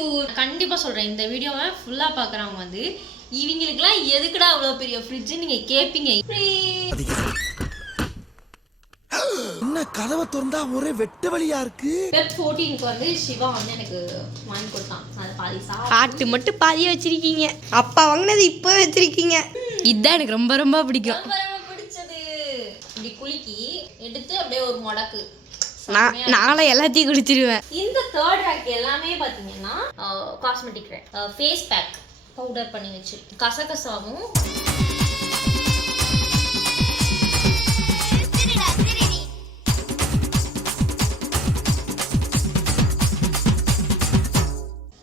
Tour கண்டிப்பா சொல்றேன். இந்த வீடியோவை ஃபுல்லா பாக்குறவங்க வந்து இவங்களுக்குலாம் எதுக்குடா அவ்வளவு பெரிய ஃப்ரிட்ஜ் நீங்க கேப்பீங்க. என்ன கதவை திறந்தா ஒரே வெட்ட வழியா இருக்கு. வெப் 14க்கு வந்து சிவா வந்து எனக்கு வாங்கி கொடுத்தான். அது பாதி காட்டு மட்டும் பாதியா வச்சிருக்கீங்க. அப்பா வாங்கினது இப்போ வச்சிருக்கீங்க. இதுதான் எனக்கு ரொம்ப ரொம்ப பிடிக்கும். ரொம்ப பிடிச்சது. இப்படி குலுக்கி எடுத்து அப்படியே ஒரு முடக்கு. நாளை எல்லாத்தையும் குடிச்சிருவேன். இந்த தேர்ட் ரேக் எல்லாமே பாத்தீங்கன்னா cosmetic rack, face pack powder பண்ணி வச்சு கசகசாவும்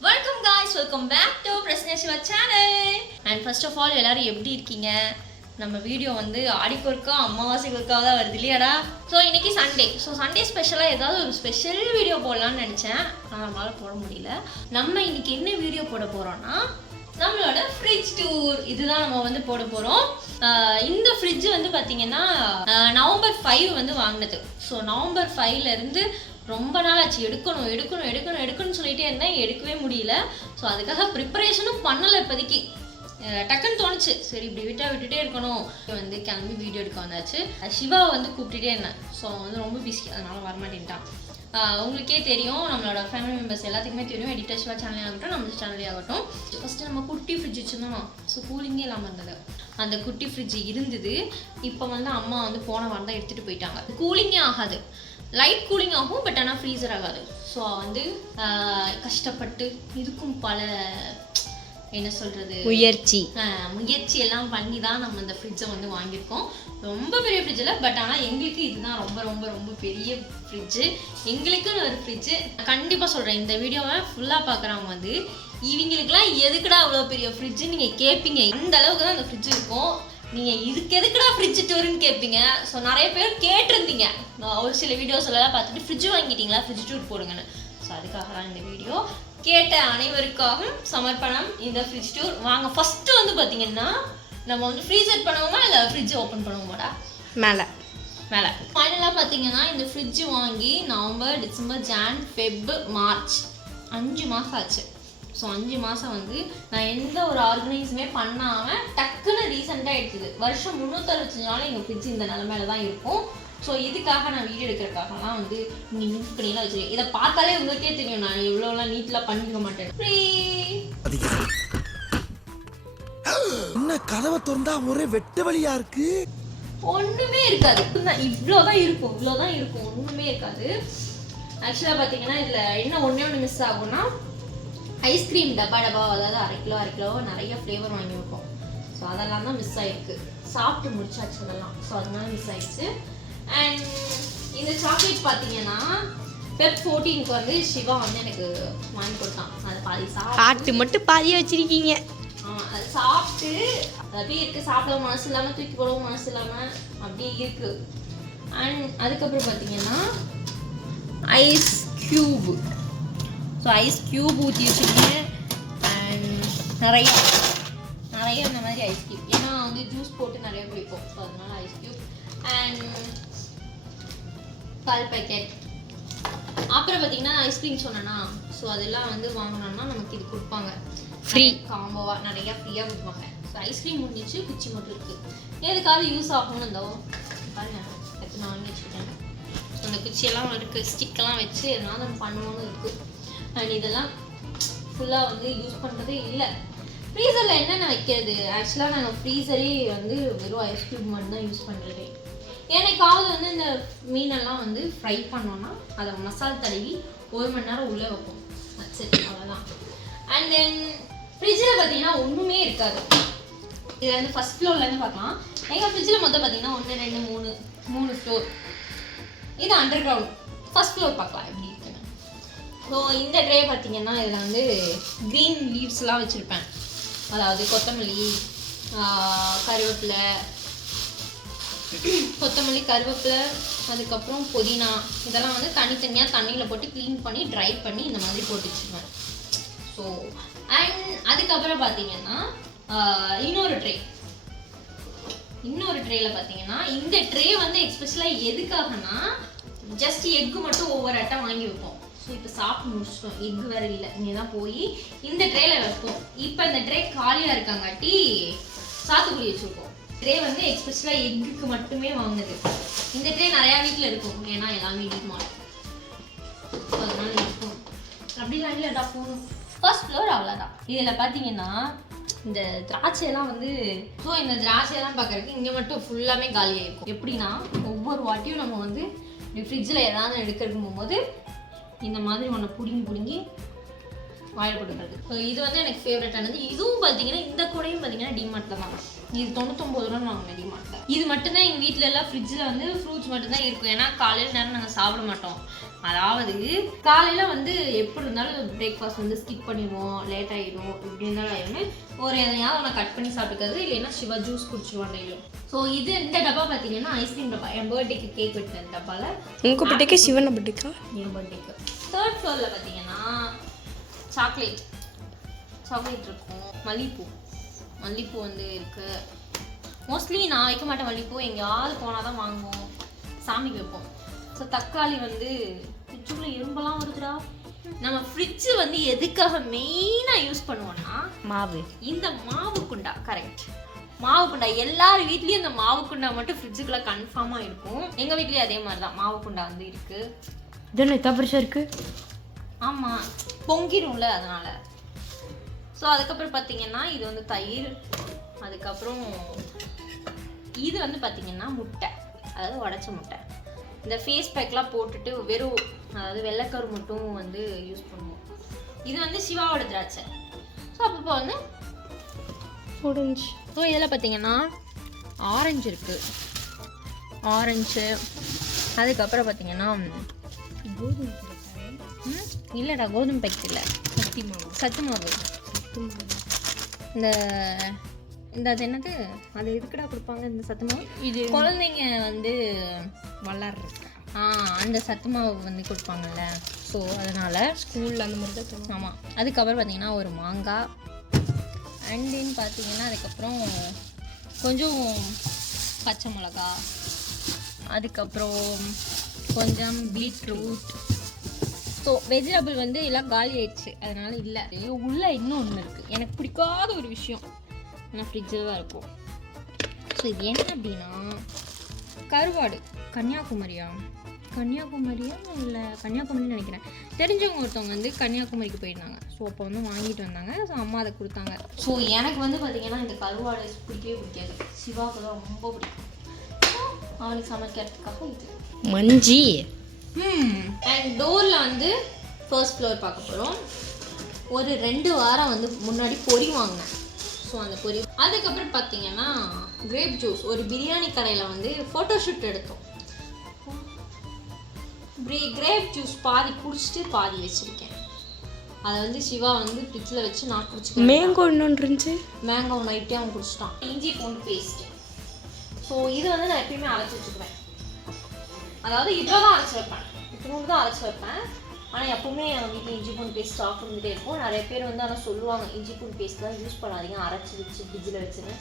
welcome back to Prasneshiva channel. And first of all எல்லாரும் எப்படி இருக்கீங்க? நம்ம வீடியோ வந்து ஆடிக்கு ஒருக்கா அமாவாசைக்கு ஒருக்காக தான் வருது இல்லையாடா? ஸோ இன்னைக்கு சண்டே. ஸோ சண்டே ஸ்பெஷலாக ஏதாவது ஒரு ஸ்பெஷல் வீடியோ போடலான்னு நினச்சேன். நம்மளால் போட முடியல. நம்ம இன்னைக்கு என்ன வீடியோ போட போகிறோம்னா நம்மளோட ஃப்ரிட்ஜ் டூர். இதுதான் நம்ம வந்து போட போகிறோம். இந்த ஃப்ரிட்ஜ் வந்து பார்த்தீங்கன்னா நவம்பர் 5 வந்து வாங்கினது. ஸோ நவம்பர் 5லேருந்து ரொம்ப நாள் ஆச்சு. எடுக்கணும்னு சொல்லிட்டே இருந்தேன், எடுக்கவே முடியல. ஸோ அதுக்காக ப்ரிப்பரேஷனும் பண்ணலை இப்போதைக்கு. டக்குன்னு தோணுச்சு, சரி இப்படி விட்டுட்டே இருக்கணும். வந்து கிளம்பி வீடியோ எடுக்க வந்தாச்சு. சிவாவை வந்து கூப்பிட்டுட்டே இருந்தேன். ஸோ வந்து ரொம்ப பிஸி, அதனால வரமாட்டேன்ட்டான். உங்களுக்கே தெரியும், நம்மளோட ஃபேமிலி மெம்பர்ஸ் எல்லாத்துக்குமே தெரியும், எடிட்டர் சிவா சேனலே ஆகட்டும், நம்ம சேனலே ஆகட்டும். ஃபஸ்ட்டு நம்ம குட்டி ஃப்ரிட்ஜ் வச்சுருந்தோம். ஸோ கூலிங்கே இல்லாமல் இருந்தது. அந்த குட்டி ஃப்ரிட்ஜ் இருந்தது. இப்போ வந்து அம்மா வந்து போன வாரம் தான் எடுத்துகிட்டு போயிட்டாங்க. கூலிங்கே ஆகாது, லைட் கூலிங் ஆகும், பட் ஆனால் ஃப்ரீசர் ஆகாது. ஸோ வந்து கஷ்டப்பட்டு இதுக்கும் பல என்ன சொல்கிறது முயற்சி எல்லாம் பண்ணி தான் நம்ம இந்த ஃப்ரிட்ஜை வந்து வாங்கியிருக்கோம். ரொம்ப பெரிய ஃப்ரிட்ஜ் இல்லை, பட் ஆனால் எங்களுக்கு இதுதான் ரொம்ப ரொம்ப ரொம்ப பெரிய ஃப்ரிட்ஜு. எங்களுக்குன்னு ஒரு ஃப்ரிட்ஜு. கண்டிப்பாக சொல்கிறேன், இந்த வீடியோவை ஃபுல்லாக பார்க்குறவங்க வந்து இவங்களுக்குலாம் எதுக்குடா அவ்வளோ பெரிய ஃப்ரிட்ஜு நீங்கள் கேட்பீங்க. அந்த அளவுக்கு தான் அந்த ஃப்ரிட்ஜ் இருக்கும். நீங்கள் இதுக்கு எதுக்குடா ஃப்ரிட்ஜ் டூர்னு கேட்பீங்க. ஸோ நிறைய பேர் கேட்டிருந்தீங்க, ஒரு சில வீடியோஸ் எல்லாம் பார்த்துட்டு ஃப்ரிட்ஜ் வாங்கிட்டீங்களா, ஃப்ரிட்ஜ் டூர் போடுங்கன்னு. ஸோ அதுக்காக தான் இந்த வீடியோ. கேட்ட அனைவருக்காகவும் சமர்ப்பணம் இந்த ஃப்ரிட்ஜ் டூர். வாங்க. ஃபஸ்ட்டு வந்து பார்த்தீங்கன்னா நம்ம வந்து ஃப்ரீசர் பண்ணுவோமா இல்லை ஃப்ரிட்ஜ் ஓப்பன் பண்ணுவோமாடா? மேலே ஃபைனலாக பார்த்தீங்கன்னா இந்த ஃப்ரிட்ஜ் வாங்கி November, December, John, Feb, March 5 மாதம் ஆச்சு. ஸோ 5 மாதம் வந்து நான் எந்த ஒரு ஆர்கனைஸுமே பண்ணாமல் டக்குன்னு ரீசெண்டாக எடுத்தது. வருஷம் 365 நாள் எங்கள் ஃப்ரிட்ஜ் இந்த நிலமையில தான் இருக்கும். ஸோ இதுக்காக நான் வீடியோ எடுக்கிறதுக்காகலாம் வந்து நீங்கள் நீட் பண்ணிலாம் வச்சுருக்கேன். இதை பார்த்தாலே உங்களுக்கே தெரியும் நான் எவ்வளோலாம் நீட்லாம் பண்ணிக்க மாட்டேன். என்ன கதவை திறந்தா ஒரே வெட்ட வழியா இருக்கு. ஒன்றுமே இருக்காது, இவ்வளோதான் இருக்கும், ஒன்றுமே இருக்காது. ஆக்சுவலாக பார்த்தீங்கன்னா இதில் என்ன ஒன்று மிஸ் ஆகும்னா ஐஸ்கிரீம் டப்பா, அதாவது 1/2 கிலோ நிறைய ஃப்ளேவர் வாங்கி வைப்போம். ஸோ அதெல்லாம் தான் மிஸ் ஆகிருக்கு. சாப்பிட்டு முடிச்சாச்சு அதெல்லாம். ஸோ அதனால மிஸ் ஆகிடுச்சு. அண்ட் இந்த சாக்லேட் பார்த்தீங்கன்னா வெப் 14க்கு வந்து சிவா வந்து எனக்கு வாங்கி கொடுத்தான். அது பாதி சாப்பிட்டு மட்டும் பாதியாக வச்சுருக்கீங்க. அது சாப்பிட்டு அப்படியே இருக்குது. சாப்பிடவும் மனசு இல்லாமல், தூக்கி போடவும் மனசு இல்லாமல் அப்படியே இருக்குது. அண்ட் அதுக்கப்புறம் பார்த்தீங்கன்னா ice cube. So ice cube ஊற்றி வச்சுருக்கேன். அண்ட் நிறைய இந்த மாதிரி ஐஸ் க்யூப், ஏன்னா வந்து ஜூஸ் போட்டு நிறைய குடிப்போம். ஸோ அதனால ஐஸ் க்யூப் அண்ட் பால் பேக்கெட். அப்புறம் பார்த்தீங்கன்னா ஐஸ்கிரீம் சொன்னேன்னா, ஸோ அதெல்லாம் வந்து வாங்கினோம்னா நமக்கு இது கொடுப்பாங்க ஃப்ரீ காம்போவாக, நிறையா ஃப்ரீயாக கொடுப்பாங்க. ஸோ ஐஸ்கிரீம் முடிஞ்சிச்சு, குச்சி மட்டும் இருக்குது. எதுக்காவது யூஸ் ஆகும்னு இருந்தோம் பாருங்க, எடுத்து நான் வாங்கி வச்சுக்கிட்டேன். ஸோ அந்த குச்சியெல்லாம் இருக்குது, ஸ்டிக்கெல்லாம் வச்சு எதனால் நம்ம பண்ணணும்னு இருக்குது. அண்ட் இதெல்லாம் ஃபுல்லாக வந்து யூஸ் பண்ணுறதே இல்லை. ஃப்ரீசரில் என்னென்ன வைக்கிறது? ஆக்சுவலாக நாங்கள் ஃப்ரீசரே வந்து வெறும் ஐஸ் க்யூப் மட்டும் தான் யூஸ் பண்ணுறதே. எனக்காவது வந்து இந்த மீனெல்லாம் வந்து ஃப்ரை பண்ணோன்னா அதை மசாலா தடவி 1 மணி நேரம் உள்ளே வைப்போம். சரி, அவ்வளோதான். அண்ட் தென் ஃப்ரிட்ஜில் பார்த்தீங்கன்னா ஒன்றுமே இருக்காது. இதில் வந்து ஃபஸ்ட் ஃப்ளோர்லேருந்து பார்க்கலாம். எங்கள் ஃப்ரிட்ஜில் மொத்தம் பார்த்தீங்கன்னா 1 2 3 ஃப்ளோர். இது அண்டர் கிரவுண்ட். ஃபஸ்ட் ஃப்ளோர் பார்க்கலாம் எப்படி இருக்குன்னு. ஸோ இந்த ட்ரே பார்த்தீங்கன்னா இதில் வந்து க்ரீன் லீவ்ஸ்லாம் வச்சுருப்பேன். அதாவது கொத்தமல்லி, கருவேப்பிலை, அதுக்கப்புறம் புதினா, இதெல்லாம் வந்து தனித்தனியாக தண்ணியில் போட்டு க்ளீன் பண்ணி ட்ரை பண்ணி இந்த மாதிரி போட்டு வச்சுருவேன். ஸோ அண்ட் அதுக்கப்புறம் பார்த்தீங்கன்னா இன்னொரு ட்ரேயில் பார்த்தீங்கன்னா இந்த ட்ரே வந்து எக்ஸ்பெஷலாக எதுக்காகனா ஜஸ்ட் எக்கு மட்டும் ஒவ்வொரு அட்டை வாங்கி வைப்போம். ஸோ ஸோ இப்போ சாப்பிட்டு முடிச்சிட்டோம். எக் வேற இல்லை, இங்கே தான் போய் இந்த ட்ரேல வைப்போம். இப்போ இந்த ட்ரே காலியாக இருக்காங்காட்டி சாத்துக்குடி வச்சுருக்கோம். ட்ரே வந்து எக்ஸ்பெஷலாக எக்குக்கு மட்டுமே வாங்குது. இந்த ட்ரே நிறையா வீட்டில் இருக்கும், ஏன்னா எல்லாமே வீட்டு மாட்டோம். ஸோ அதனால இருக்கும். அப்படிலாம் இல்லைடா போகணும். ஃபர்ஸ்ட் ஃப்ளோர் அவ்வளோதான். இதில் பார்த்தீங்கன்னா இந்த திராட்சையெல்லாம் வந்து ஸோ இந்த திராட்சையெல்லாம் பார்க்குறதுக்கு இங்கே மட்டும் ஃபுல்லாமே காலியாக இருக்கும். எப்படின்னா ஒவ்வொரு வாட்டியும் நம்ம வந்து ஃப்ரிட்ஜில் ஏதாவது எடுக்கிறதுக்கு போகும்போது இந்த மாதிரி ஒன்று பிடுங்கி வாயில் போட்டுக்கிறது. ஸோ இது வந்து எனக்கு ஃபேவரட்டானது. இதுவும் பார்த்தீங்கன்னா இந்த கூடையும் பார்த்தீங்கன்னா டிமார்ட்டில் தான். இது 99 ரூபா வாங்கினேன் டிமார்ட்டில். இது மட்டும்தான் எங்கள் வீட்டில் எல்லாம் ஃப்ரிட்ஜில் வந்து ஃப்ரூட்ஸ் மட்டும்தான் இருக்கும். ஏன்னா காலையில் நேரம் நாங்கள் சாப்பிட மாட்டோம். அதாவது காலையில் வந்து எப்படி இருந்தாலும் பிரேக்ஃபாஸ்ட் வந்து ஸ்கிப் பண்ணிடுவோம், லேட் ஆகிடும். இப்படி இருந்தாலும் ஆகிடும்னு ஒரு எதையாவது ஒன்று கட் பண்ணி சாப்பிட்டுக்கிறது, இல்லைன்னா சிவா ஜூஸ் குடிச்சிடுவோம் டெய்லியும். ஸோ இது இந்த டப்பா பார்த்தீங்கன்னா ஐஸ்கிரீம் டப்பா. என் பர்த்டேக்கு கேக் வெட்டேன் டப்பாவில். உங்கள் பர்த்டேக்கு சிவன் பர்த்டேக்கா? என் பர்த்டேக்கு. தேர்ட் ஃப்ளோரில் பார்த்தீங்கன்னா சாக்லேட் இருக்கும். மல்லிப்பூ வந்து இருக்குது. மோஸ்ட்லி நான் வைக்க மாட்டேன் மல்லிப்பூ, எங்கேயாவது போனால் தான் வாங்குவோம், சாமிக்கு வைப்போம். ஸோ தக்காளி வந்து ஃப்ரிட்ஜுக்குள்ளே எறும்பெல்லாம் வருதுடா. நம்ம ஃப்ரிட்ஜு வந்து எதுக்காக மெயினாக யூஸ் பண்ணுவோம்னா மாவு. இந்த மாவு குண்டா, கரெக்ட், மாவு குண்டா. எல்லார் வீட்லேயும் இந்த மாவு குண்டா மட்டும் ஃப்ரிட்ஜுக்குள்ளே கன்ஃபார்மாக இருக்கும். எங்கள் வீட்லேயும் அதே மாதிரி தான் மாவு குண்டா வந்து இருக்குது. இது எத்தனை பெருசாக இருக்குது? ஆமாம், பொங்கிடும்ல அதனால். ஸோ அதுக்கப்புறம் பார்த்தீங்கன்னா இது வந்து தயிர். அதுக்கப்புறம் இது வந்து பார்த்தீங்கன்னா முட்டை, அதாவது உடச்ச முட்டை. இந்த ஃபேஸ் பேக்லாம் போட்டுட்டு வெறும் அதாவது வெள்ளைக்கரு மட்டும் வந்து யூஸ் பண்ணுவோம். இது வந்து சிவாவோட திராட்சை. ஸோ அப்பப்போ வந்து ஆரஞ்சு. ஸோ இதில் பார்த்தீங்கன்னா ஆரஞ்சு இருக்குது, ஆரஞ்சு. அதுக்கப்புறம் பார்த்தீங்கன்னா கோதுமை இல்லைடா, கோதுமை பேக்கெட் இல்லை, சத்து மாவு. இந்த அது என்னது, அது எதுக்குடா கொடுப்பாங்க இந்த சத்து மாவு? இது குழந்தைங்க வந்து வளர்றது. அந்த சத்து மாவு வந்து கொடுப்பாங்கல்ல. ஸோ அதனால் ஸ்கூலில் அந்த மாதிரி தான். ஆமாம். அதுக்கப்புறம் பார்த்தீங்கன்னா ஒரு மாங்காய். அண்ட் தென் பார்த்தீங்கன்னா அதுக்கப்புறம் கொஞ்சம் பச்சை மிளகா, அதுக்கப்புறம் கொஞ்சம் பீட்ரூட். ஸோ வெஜிடபிள் வந்து எல்லாம் காலி ஆயிடுச்சு, அதனால் இல்லை. உள்ளே இன்னும் ஒன்று இருக்குது, எனக்கு பிடிக்காத ஒரு விஷயம், ஆனால் ஃப்ரிட்ஜில் தான் இருக்கும். ஸோ இது என்ன அப்படின்னா கருவாடு. கன்னியாகுமரியா இல்லை கன்னியாகுமரின்னு நினைக்கிறேன். தெரிஞ்சவங்க ஒருத்தவங்க வந்து கன்னியாகுமரிக்கு போயிருந்தாங்க. ஸோ அப்போ வந்து வாங்கிட்டு வந்தாங்க. ஸோ அம்மா அதை கொடுத்தாங்க. ஸோ எனக்கு வந்து பார்த்திங்கன்னா இந்த கருவாடு பிடிக்கவே பிடிக்காது. சிவாவுக்கு தான் ரொம்ப பிடிக்கும். அவனுக்கு சமைக்கிறதுக்காக இது மஞ்சி. அண்ட் டோரில் வந்து ஃபர்ஸ்ட் ஃப்ளோர் பார்க்க போகிறோம். ஒரு 2 வாரம் வந்து முன்னாடி பொரி வாங்கினேன். ஸோ அந்த பொரி. அதுக்கப்புறம் பார்த்தீங்கன்னா கிரேப் ஜூஸ். ஒரு பிரியாணி கடையில் வந்து ஃபோட்டோஷூட் எடுத்தோம். கிரேப் ஜூஸ் பாதி குடிச்சிட்டு பாதி வச்சுருக்கேன். அதை வந்து சிவா வந்து ஃப்ரிட்ஜில் வச்சு நான் குடிச்சிக்கிறேன். மேங்கோ இன்னொன்று இருந்துச்சு, மேங்கோ நைட்டே அவன் குடிச்சிட்டான். இஞ்சி பூண்டு பேஸ்ட்டு. ஸோ இது வந்து நான் எப்பயுமே அரைச்சி வச்சுக்குவேன். அதாவது இவ்வளோ தான் அரைச்சி வைப்பேன், இவ்வளோ தான் அரைச்சி வைப்பேன். ஆனால் எப்பவுமே எங்கள் வீட்டில் இஞ்சி பூண்டு பேஸ்ட் ஸ்டாக் இருந்துகிட்டே இருக்கும். நிறைய பேர் வந்து ஆனால் சொல்லுவாங்க இஞ்சி பூண்டு பேஸ்ட் தான் யூஸ் பண்ணாதீங்க, அரைச்சி வச்சு ஃப்ரிட்ஜில் வச்சுன்னு.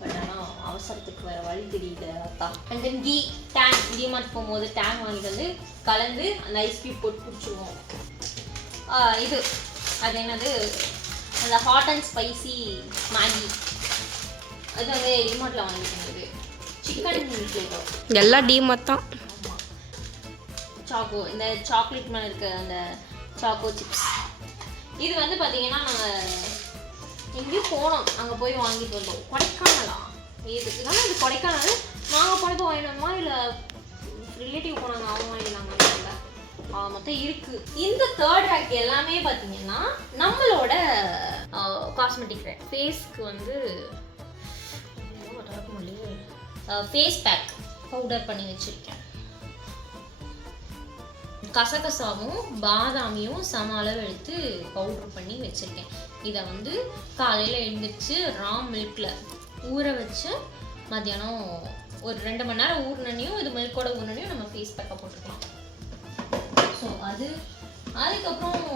பட் ஆனால் அவசரத்துக்கு வேறு வழி தெரியல அதான். அண்ட் தென் டேங் டிமார்ட் போகும்போது டேங் வாங்கிட்டு வந்து கலந்து அந்த ஐஸ் கியூப் போட்டு குடிச்சிடுவோம். இது அது என்னது, அந்த ஹாட் அண்ட் ஸ்பைசி மேகி. அது வந்து டிமார்ட்டில் வாங்கிட்டு வந்தது. சிக்கன் ஃப்ளேவர் எல்லாம் டிமார்ட் தான். சாக்கோ, இந்த சாக்லேட் மேலே இருக்க அந்த சாக்கோ சிப்ஸ். இது வந்து பார்த்தீங்கன்னா நாங்கள் எங்கேயும் போனோம், அங்கே போய் வாங்கிட்டு வந்தோம். கொடைக்கானலா இதுனா இது கொடைக்கானல். நாங்கள் போனது வாங்கினோமா இல்லை ரிலேட்டிவ் போனாங்க அவங்க வாங்கினாங்க இல்லை, மொத்தம் இருக்குது. இந்த தேர்ட் ரேக் எல்லாமே பார்த்தீங்கன்னா நம்மளோட காஸ்மெட்டிக் ரேக். ஃபேஸ்க்கு வந்து ஃபேஸ் பேக் பவுடர் பண்ணி வச்சுருக்கேன். கசகசாவும் பாதாமியும் சம அளவு எடுத்து பவுடர் பண்ணி வச்சுருக்கேன். இதை வந்து காலையில் எழுந்திரிச்சு ரா மில்கில் ஊற வச்சு மத்தியானம் ஒரு 2 மணி நேரம் ஊறினையும் இது மில்கோட ஊறினையும் நம்ம ஃபேஸ் பேக்கை போட்டுக்கலாம். ஸோ அதுக்கப்புறம்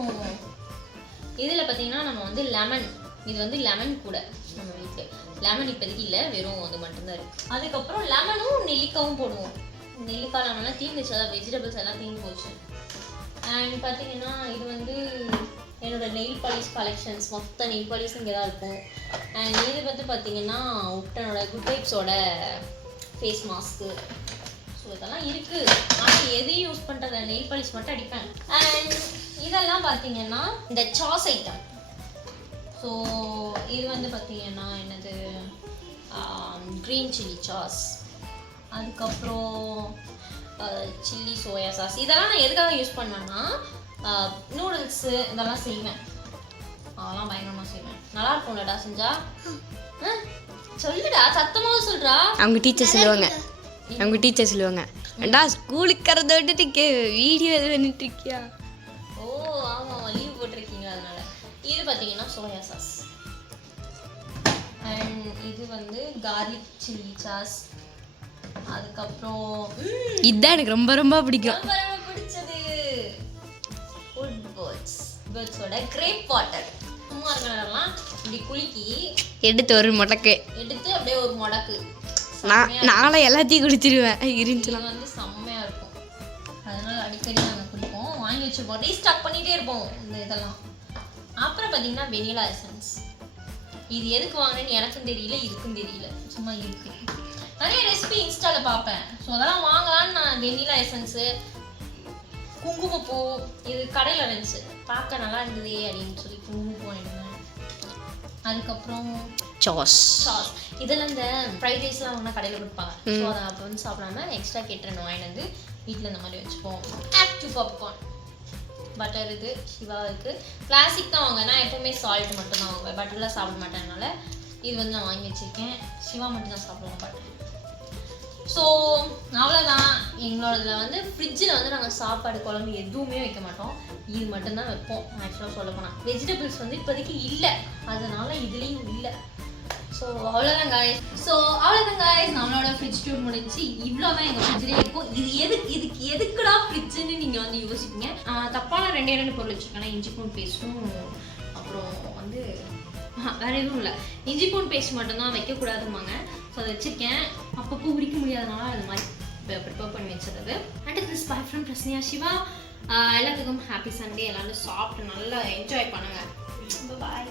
இதில் பார்த்தீங்கன்னா நம்ம வந்து லெமன். இது வந்து லெமன் கூட நம்ம வீட்டில் லெமன் இப்போதைக்கு இல்லை, வெறும் அது மட்டும்தான் இருக்குது. அதுக்கப்புறம் லெமனும் நெல்லிக்காவும் போடுவோம். நெல்லிக்காய் லெமன்லாம் தீர்ந்துச்சு, அதான் வெஜிடபிள்ஸ் எல்லாம் தீர்ந்து போச்சு. அண்ட் பார்த்தீங்கன்னா இது வந்து என்னோட நெயில் பாலிஷ் கலெக்ஷன்ஸ், மொத்த நெயில் பாலிஷ் இங்கே தான் இருக்கும். அண்ட் இது வந்து பார்த்தீங்கன்னா உப்டனோட குட் வைப்ஸோட ஃபேஸ் மாஸ்க்கு. ஸோ இதெல்லாம் இருக்குது. ஆனால் எதையும் யூஸ் பண்ணுறத நெயில் பாலிஷ் மட்டும் அடிப்பேன். அண்ட் இதெல்லாம் பார்த்தீங்கன்னா இந்த சாஸ் ஐட்டம். ஸோ இது வந்து பார்த்தீங்கன்னா என்னது க்ரீன் சில்லி சாஸ், அதுக்கப்புறம் சில்லி சோயா சாஸ். இதெல்லாம் நான் எதுக்காக யூஸ் பண்ணேன்னா நூடுல்ஸு இதெல்லாம் செய்வேன். அதெல்லாம் பயங்கரமாக செய்வேன். நல்லா இருக்கும்லடா செஞ்சா? சொல்லுடா, சத்தமாக சொல்கிறா. அவங்க டீச்சர் சொல்லுவாங்க ஏண்டா ஸ்கூலுக்கு கறதை விட்டுட்டு வீடியோ எது பண்ணிட்டு இருக்கியா? ஓ ஆமாம், லீவ் போட்டிருக்கீங்களா அதனால. இது பார்த்தீங்கன்னா சோயா சாஸ். அண்ட் இது வந்து கார்லிக் சில்லி சாஸ். அதுக்கப்புறம் இதுதான் எனக்கு ரொம்ப ரொம்ப பிடிக்கும். ரொம்ப ரொம்ப பிடிச்சது வுட் பேர்ட்ஸோட கிரேப் வாட்டர். சும்மா இருக்கிறதெல்லாம் இப்படி குலுக்கி எடுத்து ஒரு முடக்கு எடுத்து அப்படியே ஒரு முடக்கு. நாளை எல்லாத்தையும் குடிச்சிருவேன். இருந்துச்சுலாம் வந்து செம்மையாக இருக்கும். அதனால அடிக்கடி நாங்கள் குடிப்போம், வாங்கி வச்சுருப்போம், ரீஸ்டாக் பண்ணிகிட்டே இருப்போம் இந்த இதெல்லாம். அப்புறம் பார்த்தீங்கன்னா வெனிலா எசன்ஸ். இது எதுக்கு வாங்கினேன்னு எனக்கும் தெரியல, இதுக்கும் தெரியல, சும்மா இருக்கு. நிறைய ரெசிபி இன்ஸ்டாவில் பார்ப்பேன். ஸோ அதெல்லாம் வாங்கலான்னு நான் வெனிலா எசன்ஸு, குங்குமப்பூ, இது கடையில் இருந்துச்சு, பார்க்க நல்லா இருந்ததே அப்படின்னு சொல்லி குங்குமப்பூ வாங்கிடுவேன். அதுக்கப்புறம் சாஸ் இதெல்லாம் இந்த ஃப்ரைட் ரைஸ்லாம் வாங்கினா கடையில் கொடுப்பாங்க. ஸோ அதை அப்போ வந்து சாப்பிடாம எக்ஸ்ட்ரா கேட்டுறேன் வாங்கிட்டு வந்து வீட்டில் இந்த மாதிரி வச்சுப்போம். ஆக்டிவ் பாப்கார்ன் பட்டர் இது சிவா இருக்குது. கிளாசிக் தான் வாங்க, நான் எப்போவுமே சால்ட் மட்டும் தான் வாங்குவேன், பட்டர்லாம் சாப்பிட மாட்டேனால இது வந்து நான் வாங்கி வச்சுருக்கேன். சிவா மட்டும் தான் சாப்பிடுவோம் பட்டர். ஸோ அவ்வளோதான். எங்களோடதில் வந்து ஃப்ரிட்ஜில் வந்து நாங்கள் சாப்பாடு குழம்பு எதுவுமே வைக்க மாட்டோம், இது மட்டும்தான் வைப்போம். ஆக்சுவலாக சொல்ல போனால் வெஜிடபிள்ஸ் வந்து இப்போதைக்கு இல்லை, அதனால இதுலேயும் இல்லை. ஸோ அவ்வளோதான் காய்ஸ், நம்மளோட ஃப்ரிட்ஜ் டூர் முடிஞ்சு. இவ்வளோ தான் எங்கள் ஃப்ரிட்ஜ்லேயே இருக்கும். இதுக்கு எதுக்குடா ஃப்ரிட்ஜுன்னு நீங்கள் வந்து யோசிப்பீங்க. தப்பான ரெண்டு பொருள் வச்சுருக்கேன். இஞ்சி பூண்டு பேஸ்ட்டும் அப்புறம் வந்து வேறு எதுவும் இல்லை, இஞ்சி பூண்டு பேஸ்ட் மட்டும்தான் வைக்கக்கூடாதுமாங்க. ஸோ அதை வச்சுருக்கேன். அப்பப்போ உரிக்க முடியாதனால அது மாதிரி ப்ரிப்பேர் பண்ணி வச்சுருது. And this bye from Prasnya Siva. எல்லாத்துக்கும் ஹாப்பி சண்டே. எல்லாரும் சாப்பிட்டு நல்லா என்ஜாய் பண்ணுங்கள். பாய்.